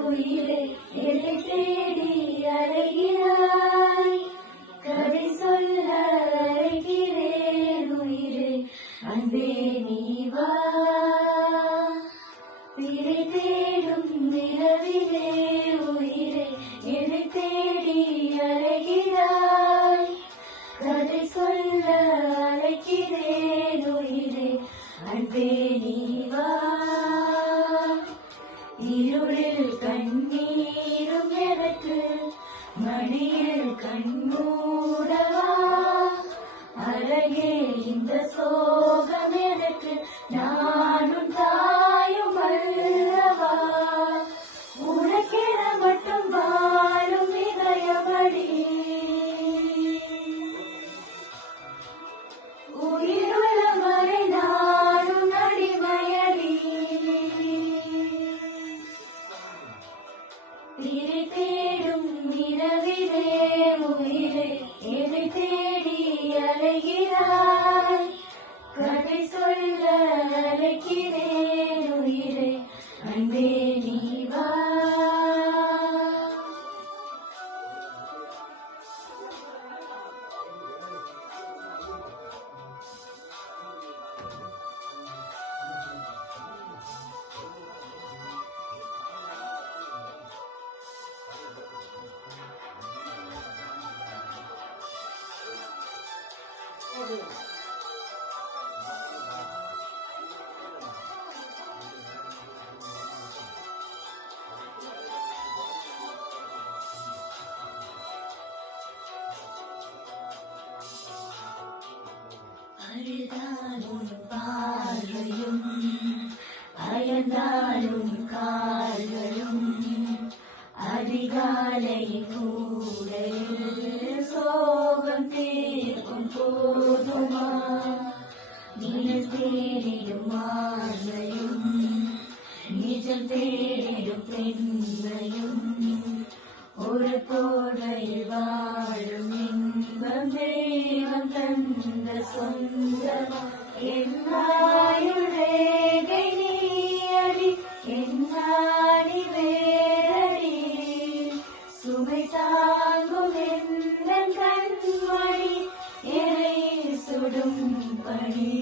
உயிரை எதை தேடி அலைகிறாய் கதை சொல்ல அழைக்கிறேன் உயிரை அன்பே நீ வா பிறை தேடும் நிலவிலே உயிரை எதை தேடி அலைகிறாய் கதை சொல்ல அழைக்கிறேன் உயிரை அன்பே நீ வா இருளில் கண்ணீரும் எனக்கு மணியில் கண்மூடவா அழகே இந்த சோகம் எனக்கு நானும் தாயும் அல்லவா உனக்கென மட்டும் வாழும் இதயமடி உயிருள்ள வரை நானும் அடிமையடி பிறை தேடும் நிலவிலே உயிரை எதை தேடி அலைகிறாய் கதை சொல்ல அழைக்கிறேன் உயிரை அன்பே நீ வா அழுதாலும் பார்வையும் பயந்தாலும் கால்களும் அதிகாலை கூடையில் சோகம் தீர்க்கும் போதுமா நிழல் தேடிடும் ஆண்மையும் நிஜம் தேடிடும் பெண்மையும் ஒரு கோடையில் வாழும் இன்பம் தெய்வம் தந்த சொந்தம் என்னாயுடேகை நீயடி என்னாடி வேறடி சுமை தாங்கும் எந்த கண்மணி எனை சுடும் பணி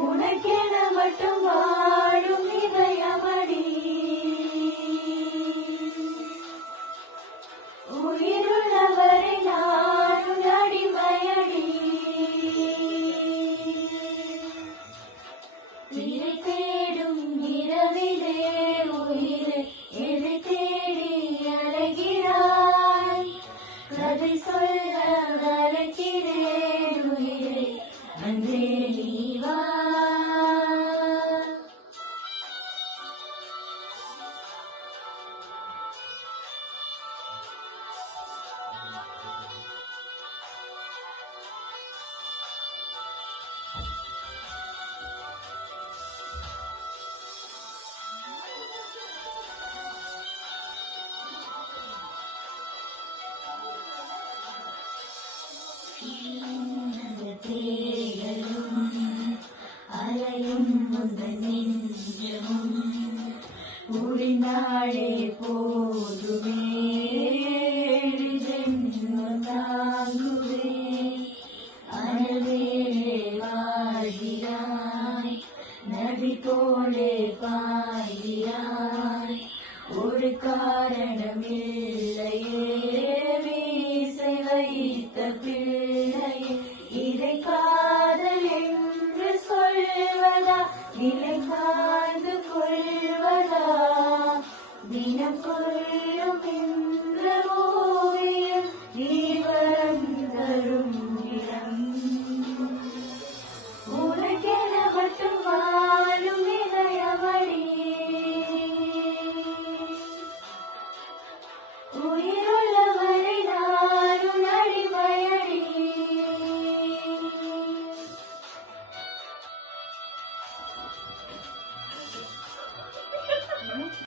உனக்கென மட்டும் வாழும் இதயமடி உயிருள்ளவரை நானும் அடிமையடி பிறை தேடும் இரவிலே உயிரை எதை தேடி அலைகிறாய் கதை சொல்ல அழைக்கிறேன் உயிரை அன்றே நீ வா தேயலும் அலையும் முந்தன் நெஞ்சமும் முடிந்தாளே போதுமே ஜென்மம் தாங்குவே அனல்வேலே வாழ்கிறாய் நதி போலே பாய்கிறாய் ஒரு காரணமில்லையே வீசை வைத்த